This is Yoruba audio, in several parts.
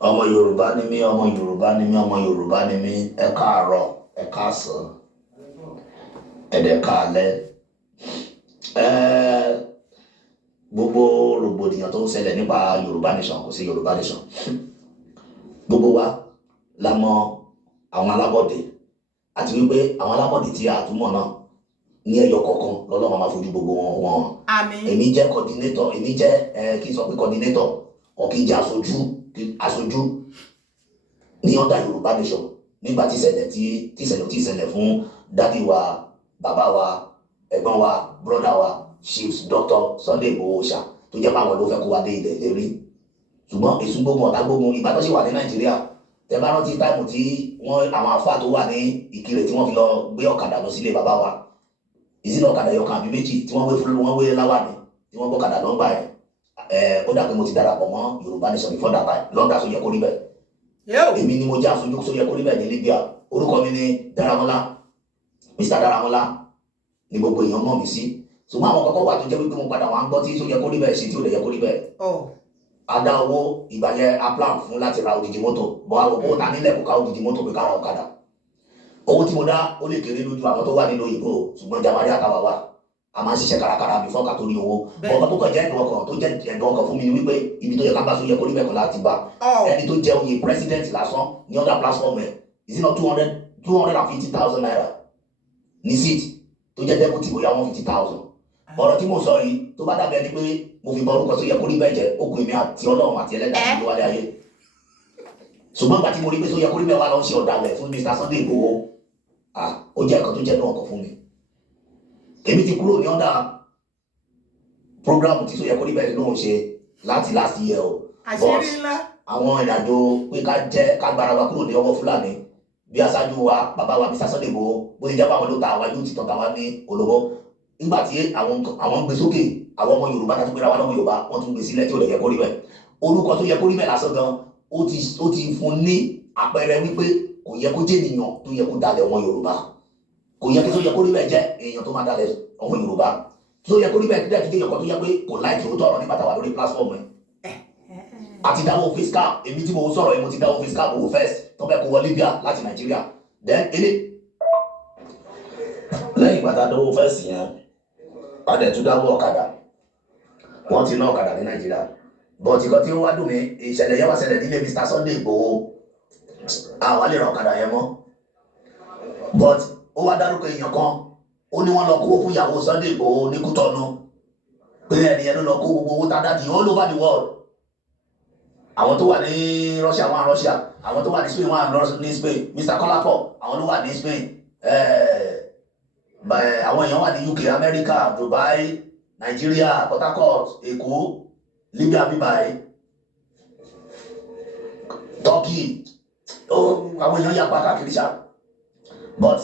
ọmọ Yorùbá ni mí, ọmọ Yorùbá ni mí, ọmọ Yorùbá ni mí. Ẹ káàárọ̀, ẹ káàsán, ẹ dẹ̀ káalẹ́. Gbogbo rògbòdìyàn tó ń ṣẹlẹ̀ nípa Yorùbá nation, kò sí Yorùbá nation. Gbogbo wa la mọ àwọn alábọ̀dé àti wípé àwọn alábọ̀dé tí a túmọ̀ náà ní ẹyọ kọ̀ọ̀kan lọ́lọ́run máa fojú gbogbo wọn. Àmín. Èmi jẹ́ coordinator, èmi jẹ́ kí n sọ pé coordinator ọ̀kì jẹ́ aṣojú ní ọ̀dà Yorùbá nation nígbà tí ìṣẹ̀lẹ̀ fún dádì wa, bàbá wa, ẹ̀gbọ́n wa, brọ́dà wa, chiefs Dr. Sunday Igboho Oòṣà tó jẹ́ pàwọn ló fẹ́ kó wa dé ilẹ̀ lérí. Ṣùgbọ́n èṣù gbógun ọ̀tá gbógun ìgbà tó ṣì wà ní Nàìjíríà. Tẹ bá rántí táìmù tí àwọn àfáà tó wà ní Ìkirè tí wọ́n fi lọ gbé ọ̀kadà lọ sílé bàbá wa. Ìsìn ọ̀kadà yọkan àbí méjì tí wọ́n wé láwàní tí wọ́n gbọ́kadà lọ́gbà ẹ̀. Ó dà pé mo ti darapọ̀ mọ́ Yorùbá nation before that time lọ́gà tó yẹ kó rí bẹ́ẹ̀. Èmi ni mo jẹ́ aṣojú tó yẹ kó rí bẹ́ẹ̀ ní Libya. Orúkọ mi ni Daramola, Mr. Daramola ni gbogbo èèyàn mọ̀ mí sí. Ṣùgbọ́n àwọn kọ́kọ́ wà tó jẹ́ wípé mo padà wà ń gbọ́ tí tó yẹ kó rí bẹ́ẹ̀ ṣe tí ò lè yẹ kó rí bẹ́ẹ̀. A dá owó ìgbà yẹn a plan fún láti ra odidi mọ́tò bọ́ àwọn owó ta nílẹ̀ kó ká odidi mọ́tò pé ká ra ọ̀kadà. Owó tí mo dá ó lè kéré lójú àwọn tó wà nínú òyìnbó ṣùgbọ́n jamari àtàwà wà. A máa ń ṣiṣẹ́ kárakára bí fọ́ọ̀kà tó rí owó. Ọkọ̀ tó kàn jẹ́ ẹ̀dùn ọkàn fún mi ni wípé ibi tó yẹ ká bá tó yẹ kó rí bẹ́ẹ̀ kọ́ láti bá. Ẹni tó jẹ́ oyè president lásán ní ọ̀dà platform ẹ̀ is it not 250,000 naira ní seat tó jẹ́ deputy bóyá 150,000. Ọ̀rọ̀ tí mo sọ yìí tó bá dàbí ẹni pé mo fi bọ orúkọ tó yẹ kó rí bẹ́ẹ̀ jẹ́ okùn èmi àti Ọlọ́run àti ẹlẹ́dàá ló wálé ayé. Ṣùgbọ́n ìgbà tí mo rí pé tó yẹ kó rí bẹ́ẹ̀ wá lọ ṣe ọ̀dàlẹ̀ fún Mr. Sunday Igboho ó jẹ́ nǹkan tó jẹ́ náà ọkọ̀ fún mi. Èmi ti kúrò ní ọ̀dà program tí tó yẹ kó rí bẹ́ẹ̀ lóun ṣe láti last year o. Àṣírí ńlá. Àwọn ìrìnàjò pé ká gbára wa kúrò ní ọwọ́ Fúlàní bí aṣáájú wa bàbá wa Mr. Sunday Igboho bó ti jẹ́ pé àwọn ló ta àwa yóò ti tàn tàwa ní olówó. Nígbà tí àwọn gbé sókè àwọn ọmọ Yorùbá tó gbéra wa lọ́mọ Yorùbá wọ́n tún gbé sílẹ̀ tí ò lè yẹ kó rí bẹ́ẹ̀. Orúkọ tó yẹ kó rí bẹ́ẹ̀ lásán gan ó ti fún ní àpẹẹrẹ wípé kò yẹ kó jẹ́ ènìyàn tó yẹ kó dalẹ̀ ọmọ Yorùbá. Kò yẹ kí tó yẹ kó rí bẹ́ẹ̀ jẹ́ èèyàn tó máa dalẹ̀ ọmọ Yorùbá. Tó yẹ kó rí bẹ́ẹ̀ dídẹ̀ tó jẹ́ èèyàn kan tó yẹ pé kò láìkí ó tọrọ nígbà táwa lórí platform ẹ̀. Àti dáwọ́ fiscal èmi tí mo sọ̀rọ̀ ẹ̀ mo ti dáwọ́ fiscal owó first tó fẹ́ kó wọ Libya láti Nàìjíríà. Then lẹ́yìn ìgbà tá a dáwọ́ first yẹn padà tún dáwọ́ ọ̀kadà wọ́n ti ná ọ̀kadà ní Nàìjíríà but nǹkan tí ó wá dùn mí ìṣẹ̀lẹ̀ yẹn wá ṣẹlẹ̀ nílé Mr. Sunday Igboho àwa lè ra ọ̀kadà yẹn mọ́ but ó wá dárúkọ èèyàn kan ó ní wọ́n lọ kó fún ìyàwó Sunday Igboho ní Kútọ́nù pé ẹnìyẹn ló lọ kó gbogbo owó tá a dájú all over the world. Àwọn tó wà ní Russia wà ní Russia, àwọn tó wà ní Spain wà ní Spain, Mr. Kọ́lápọ̀ àwọn ló wà ní Spain, àwọn èèyàn wà ní UK, America, Dubai, Nigeria, Port Harcourt, Èkó, Libya bíbáyé, Turkey, àwọn èèyàn yapa káàkiri ṣá. But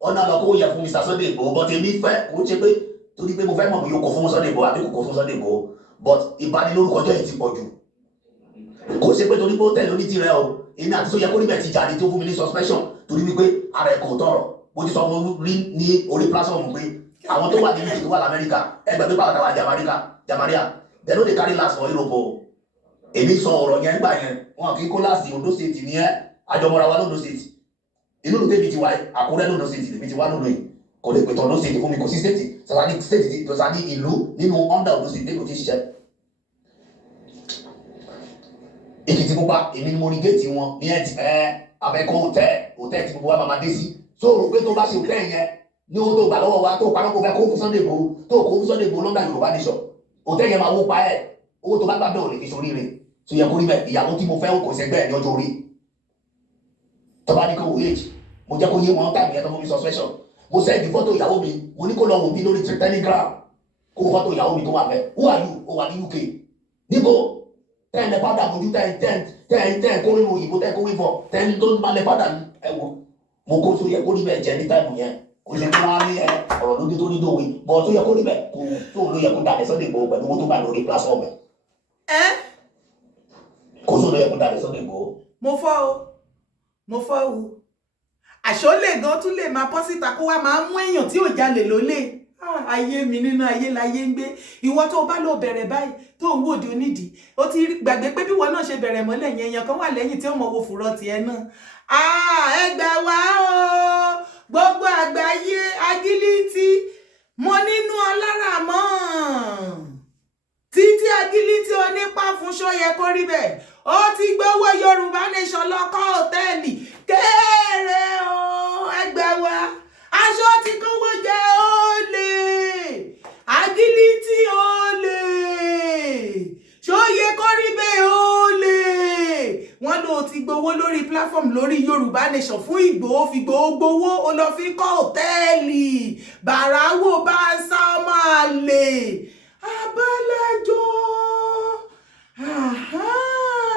ọ̀nà lọ kó yẹ fún Mr. Sunday Igboho but èmi fẹ́ kó ṣe pé torí pé mo fẹ́ mọ̀ bí yóò kó fún Sunday Igboho àbí kò kó fún Sunday Igboho but ìbanilórúkọjọ́ yìí ti pọ̀ jù. Kò ṣe pé torí pé ó tẹ̀lé oní tirẹ̀ o èmi àti tó yẹ kó níbẹ̀ ti jà ní tó fún mi ní suspension torí wípé ara ẹ̀ kò tọrọ mo ti sọ wọn rí ní orí platform pé àwọn tó wà ní UK tó wà l'Amẹ́ríkà ẹgbẹ́ pé pàtàkì wà Jamaria they no dey carry last for Europe o. Èmi sọ ọ̀rọ̀ yẹn gbà yẹn wọn kì í kó last Ondo State ní àjọmọ́ra wa l'Ondo State inú ló tẹ́bi ti wá Àkúrẹ́ l'Ondo State lèmi ti wá lónìí kò lè pètò Ondo State fún mi kò sí state sọ̀tàní ìlú nínú under Ondo State lẹ́kọ̀ọ́ tí ń ṣiṣẹ́. Èkìtì Pupa èmi ni mo ní géètì wọn ní abẹ́kọ̀ hòtẹ́ẹ̀ tí gbogbo wa máa dé sí so rò pé tó bá ṣe hòtẹ́ẹ̀ yẹn ní owó tó gbà lọ́wọ́ wa tó paná kó fẹ́ kó fún Sunday Igboho tó kó fún Sunday Igboho lọ́ndà Yorùbá nation hòtẹ́ẹ̀ yẹn máa wó pa ẹ̀ owó tó bá gbà bẹ́ẹ̀ ò lè fi sórí rẹ̀ tó yẹ kó rí bẹ́ẹ̀ ìyàwó tí mo fẹ́ kò sẹ́gbẹ́ ẹ̀ ní ọjọ́ orí tó bá ní kó wò éjì mo jẹ́ kó yé wọn táìmì yẹn tó fún mi suspension mo sẹ́ẹ̀dì fọ́tò ìyàwó mi mo ní kó lọ wò mí lórí Telegram kó fọ́tò ìyàwó mi tó wà bẹ́ẹ̀ who are you ó wà ní UK níbo tẹ́ẹ̀ lẹ padà mojú tẹ́ẹ̀ kó nínú òyìnbó tẹ́ẹ̀ kó wíwọ̀ tẹ́ẹ̀ tó ń bá lẹ padà ẹ̀wọ̀ mo kó tó yẹ kó rí bẹ́ẹ̀ jẹ́ ní táìmù yẹn kò yẹ kó wá ní ọ̀rọ̀ lójú tó ní dòwe bọ̀ tó yẹ kó rí bẹ́ẹ̀ kó tó ló yẹ kó dàbẹ̀ Sunday Igboho pẹ̀lú owó tó bá lórí platform ẹ̀. Kó tó ló yẹ kó dàbẹ̀ Sunday Igboho. Mo fọ́ o àṣọ lè gan tún lè máa bọ́ síta kó wá máa mú èèyàn tí ò jalè lólè ayé mi nínú ayé láyé ń gbé. Ìwọ tó bá lọ bẹ̀rẹ̀ báyìí tó ń wòde onídìí ó ti gbàgbé pé bí wọn náà ṣe bẹ̀rẹ̀ mọ́lẹ̀ yẹn èèyàn kan wà lẹ́yìn tí ó mọ̀ wo fùrọ̀ tiẹ̀ náà. Ẹ gbà wá o gbogbo àgbáyé Agility Moninuola Rahmon títí Agility onípá fún ṣóyẹ kó rí bẹ́ẹ̀ ó ti gbowó Yorùbá Nation lọ́kọ́ hòtẹ́ẹ̀lì kéré o ẹ gbà wá aṣọ ti kówó jẹ olè Agility olè ṣóyẹ kó rí bẹ́ẹ̀ olè wọ́n ló ti gbowó lórí platform lórí Yorùbá Nation fún Ìgbòho fi gbowó ó lọ fi kọ́ hòtẹ́ẹ̀lì bàràwò bá ń sá ọmọ àlè abálájọ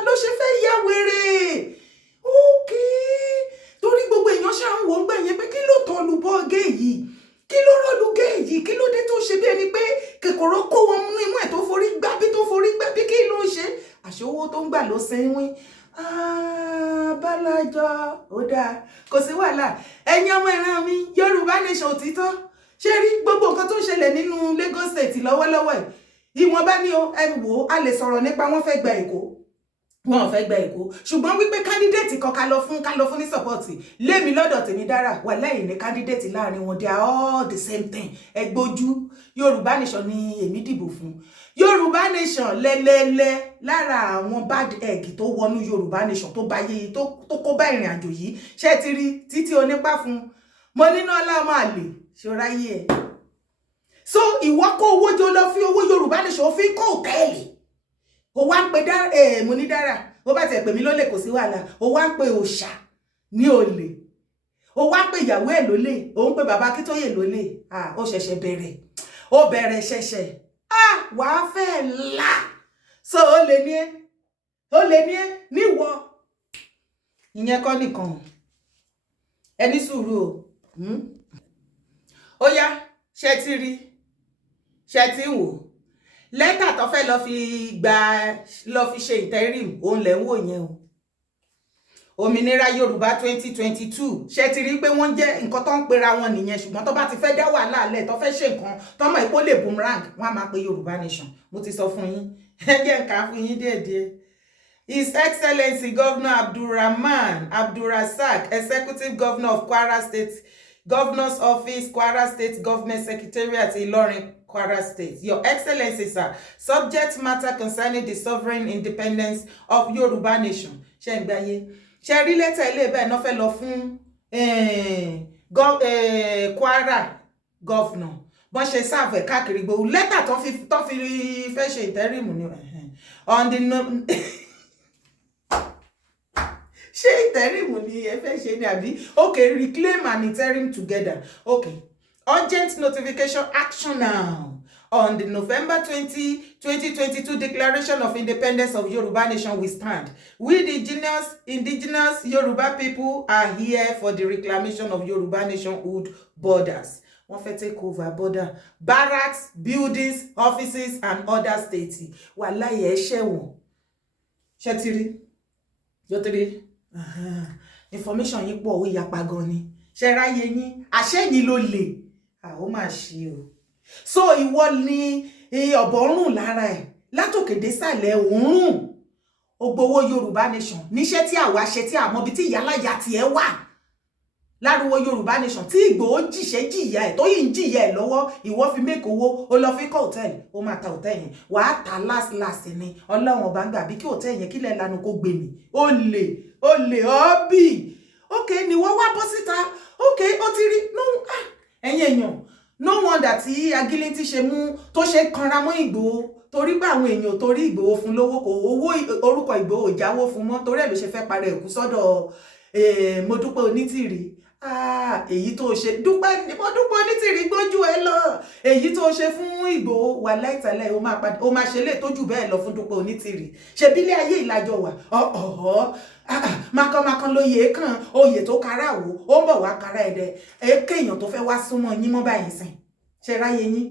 ló ṣe fẹ́ ya wèrè ókè torí gbogbo èèyàn ṣáà ń wò ń gbẹ̀yìn pé kí ló tọ́lu bọ́ gé yìí kí ló rọ́ọ̀lù gé yìí kí ló dé tó ṣe bí ẹni pé kòkòrò kó wọn mú imú ẹ̀ tó forí gbá bí kí ló ṣe àṣé owó tó ń gbà ló sẹ́wín abálájọ ó dáa kò sí wàhálà ẹ̀yin ọmọ ìran mi Yorùbá Nation òtítọ́ ṣé rí gbogbo nǹkan tó ń ṣẹlẹ̀ nínú Lagos State lọ́wọ́lọ́wọ́ ẹ̀ ìwọ̀n bá ní ẹ wò ó a lè sọ̀rọ̀ nípa wọ́n fẹ́ gba Èkó wọn ò fẹ́ gba Èkó ṣùgbọ́n wípé candidate kan ká lọ fún ní support lémi lọ́dọ̀ tèmi dára wà lẹ́yìn ní candidate láàrin wọn they are all the same thing ẹgbójú Yorùbá Nation ni èmi dìbò fún Yorùbá Nation lẹ́lẹ́lẹ́ lára àwọn bad egg tó wọnú Yorùbá Nation tó báyé tó kó bá ìrìn àjò yìí ṣé ti rí títí onípá fún Moninuola ọmọ àlè ṣọ́ráyé ẹ̀ so ìwọ kó owó jọ lọ fi owó Yorùbá Nation fi kọ́ hòtẹ́ẹ̀lì ó wá ń pe mo ní dára ó bá tẹ̀ pè mí lólè kò sí wàhálà ó wá ń pe òòṣà ní olè ó wá ń pe ìyàwó ẹ̀ lólè ó ń pe bàbá Akíntóyè lólè ó ṣẹ̀ṣẹ̀ bẹ̀rẹ̀ ó bẹ̀rẹ̀ ṣẹ̀ṣẹ̀ wàá fẹ́ là so ó lè ní ẹ́ níwọ ìyẹn kọ́ nìkan ẹni sùúrù ó yá ṣe ti rí ṣe ti ń wò lẹ́tà tó fẹ́ lọ fi ṣe interim òun lẹ̀ ń wò yẹn o òmìnira Yorùbá 2022 ṣe ti rí pé wọ́n jẹ́ nǹkan tó ń pera wọn nìyẹn ṣùgbọ́n tó bá ti fẹ́ dá wàhálà lẹ̀ tó fẹ́ ṣe nǹkan tó mọ̀ ipò lè boomerang wọ́n á máa pe Yorùbá Nation mo ti sọ fún yín ẹ jẹ́ nǹkan fún yín díẹ̀díẹ̀. His Excellency Governor Abdulrahman Abdulrasaq, Executive Governor of Kwara State, Governor's Office, Kwara State Government Secretariat, Ilorin, Kwara State. Your Excellency, sir, subject matter concerning the sovereign independence of Yoruba Nation. Ṣé ń gbáyé. Ṣé rí lẹ́tà ilé bẹ́ẹ̀ náà fẹ́ lọ fún Kwara Governor. Bọ́n ṣe sáàfù káàkiri gbogbo lẹ́tà tó fi fẹ́ ṣe interim ni on the ṣé interim ni ẹ fẹ́ ṣe ni àbí okay reclaim and interim together okay urgent notification action now on the November 20, 2022 Declaration of Independence of Yoruba Nation we stand. We the indigenous Yoruba people are here for the reclamation of Yoruba nationhood borders. Wọ́n fẹ́ take over border, barracks, buildings, offices and other states. Wàláyé ẹ ṣẹ̀wọ̀n. Ṣé ti rí? Ṣé ti rí? Information yìí pọ̀ ó yapa gan ni. Ṣé ráyé yín? Àṣẹ yìí ló lè. Ó máa ṣe o. So ìwọ ni ọ̀bọ̀rún lára ẹ̀ látòkè désàlẹ̀ òórùn ògbówó Yorùbá Nation níṣẹ́ tí àwa ṣe tí àmọ́ bí tí ìyáláyà tiẹ̀ wà láruwo Yorùbá Nation tí Ìgbòho jìṣẹ́ jìyà ẹ̀ tó yìí ń jìyà ẹ̀ lọ́wọ́ ìwọ fi make owó ó lọ fi kọ́ hòtẹ́ẹ̀lì ó máa ta hòtẹ́ẹ̀lì yẹn wàá ta last ni Ọlọ́run ọba ń gbà bí kí hòtẹ́ẹ̀lì yẹn kílẹ̀ lanu kó gbé mi ó lè ọ́bì okay ni wọ́n wá bọ́ síta okay ó ti rí ẹ̀yin èèyàn no wonder tí Agility ṣe mú tó ṣe kanra mọ́ Ìgbòho torí pé àwọn èèyàn torí Ìgbòho fún lówó kò owó orúkọ Ìgbòho ìjáwó fún mọ́ torí ẹ̀ ló ṣe fẹ́ parẹ́ ẹ̀kú sọ́dọ̀ mo dúpẹ́ Onítìrí èyí tó ṣe mo dúpẹ́ Onítìrí gbójú ẹ lọ èyí tó ṣe fún Ìgbòho wà láìtàlẹ́ ó máa ṣe lè tójú bẹ́ẹ̀ lọ fún dúpẹ́ Onítìrí ṣe bílé ayé ìlàjọ wà makan lóye kan oyè tó kára wò ó ń bọ̀ wá kára ẹ̀dẹ̀ èkéèyàn tó fẹ́ wá súnmọ́ yín mọ́ báyìí sìn ṣe ráyé yín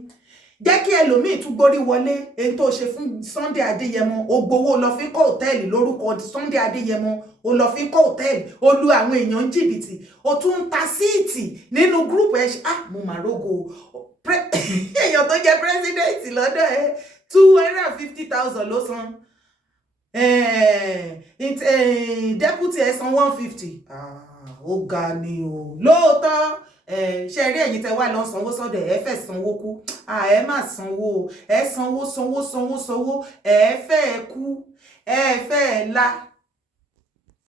jẹ́ kí ẹlòmíì tún gborí wọlé èyí tó ṣe fún Sunday Adéyẹmọ ó gbowó lọ fi kọ́ hòtẹ́ẹ̀lì lórúkọ Sunday Adéyẹmọ ó lọ fi kọ́ hòtẹ́ẹ̀lì ó lu àwọn èèyàn jìbìtì ó tún ń ta síìtì nínú gúrùpù ẹ̀ mo mà rógo èèyàn tó jẹ́ president lọ́dọ̀ ẹ̀ 250,000 ló san. Deputy ẹ̀ san 150. Ó ga ni o lóòótọ́. Ṣe rí ẹ̀yin tẹ́ wá lọ sanwó sọ́dọ̀ ẹ fẹ́ sanwó kú. Ẹ má sanwó, ẹ sanwó ẹ fẹ́ kú, ẹ fẹ́ la.